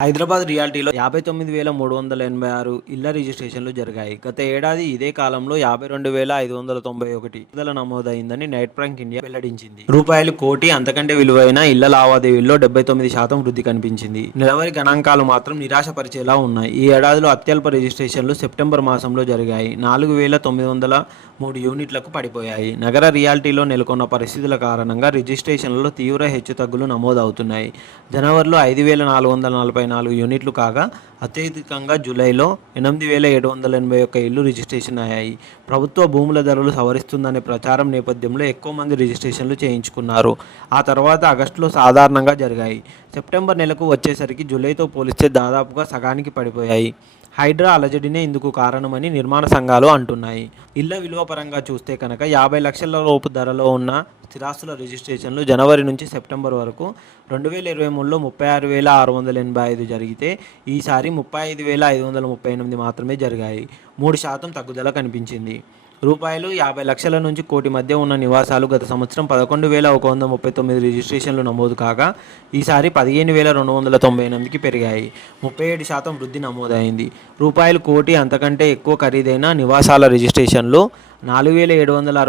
హైదరాబాద్ రియాల్టీలో 59,386 ఇళ్ల రిజిస్ట్రేషన్లు జరిగాయి. గత ఏడాది ఇదే కాలంలో 52,591 పెరుగుదల నమోదైందని నెట్ బ్యాంక్ ఇండియా వెల్లడించింది. రూ.1,00,00,000 అంతకంటే విలువైన ఇళ్ల లావాదేవీల్లో 79% వృద్ధి కనిపించింది. నెలవారీ గణాంకాలు మాత్రం నిరాశపరిచేలా ఉన్నాయి. ఈ ఏడాదిలో అత్యల్ప రిజిస్ట్రేషన్లు సెప్టెంబర్ మాసంలో జరిగాయి. 4,903 యూనిట్లకు పడిపోయాయి. నగర రియాల్టీలో నెలకొన్న పరిస్థితుల కారణంగా రిజిస్ట్రేషన్లలో తీవ్ర హెచ్చుతగ్గులు నమోదవుతున్నాయి. జనవరిలో 5,444 యూనిట్లు కాగా అత్యధికంగా జూలైలో 8,781 ఇళ్లు రిజిస్ట్రేషన్ అయ్యాయి. ప్రభుత్వ భూముల ధరలు సవరిస్తుందనే ప్రచారం నేపథ్యంలో ఎక్కువ మంది రిజిస్ట్రేషన్లు చేయించుకున్నారు. ఆ తర్వాత ఆగస్టులో సాధారణంగా జరిగాయి. సెప్టెంబర్ నెలకు వచ్చేసరికి జూలైతో పోలిస్తే దాదాపుగా సగానికి పడిపోయాయి. హైడ్రా అలజడినే ఇందుకు కారణమని నిర్మాణ సంఘాలు అంటున్నాయి. ఇళ్ల విలువ పరంగా చూస్తే కనుక 50 లక్షల లోపు ధరలో ఉన్న స్థిరాస్తుల రిజిస్ట్రేషన్లు జనవరి నుంచి సెప్టెంబర్ వరకు 2023లో 36,685 జరిగితే ఈసారి 35,538 మాత్రమే జరిగాయి. 3% తగ్గుదల కనిపించింది. రూపాయలు 50 లక్షల నుంచి కోటి మధ్య ఉన్న నివాసాలు గత సంవత్సరం 11,139 రిజిస్ట్రేషన్లు నమోదు కాగా ఈసారి 15,298కి పెరిగాయి. 37% వృద్ధి నమోదైంది. రూపాయలు 1,00,00,000 అంతకంటే ఎక్కువ ఖరీదైన నివాసాల రిజిస్ట్రేషన్లు 4,760